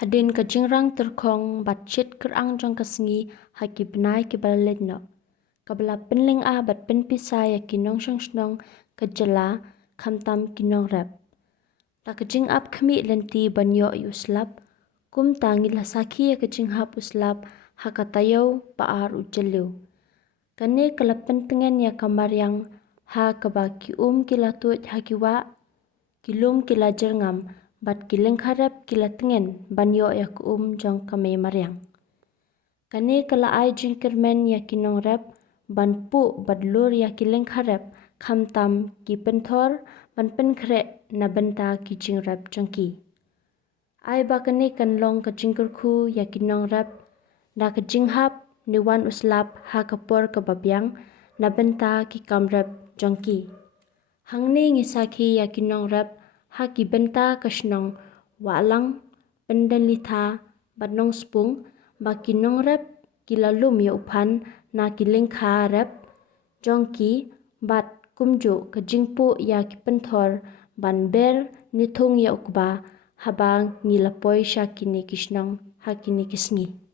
hadien ka jingrang tyrkhong bat chit kerang jong kasengi haki bnai ki balet no. Kabla penling a bat pen pisa ya kinong shong kejela kamtam kinong rep. Ta kejing ap kemi lenti banyo yuslap kum tangi la saki ya kejing hap uslap hakatayo paar ujeliu. Kane kala pentengen ya kamar yang ha kaba ki kila tuj hakiwa kilum kila jerngam bat kileng harap kila tengen banyo ya jong kame maryang. Kane kala ai jingkermen ya kinong rep ban pu badlur ya kileng harap kamtam ki penthor ban penkre na benta ki jing rep jongki. Ai ba kane kanlong ka jingkerku ya kinong rep na ka jinghap niwan uslap ha kapor kababyang na benta ki kamrep jongki. Hangni ngisaki ya kinong rep ha ki benta kasnong walang pendelitha batnong spung ba kinong rep kilalum ya uphan na ki lyngkha rep jongki bat kumju ka jingpu ya ki penthor ban ber nithung ya ukba habang ngilapoy siya kini kisnong ha kini kisngi.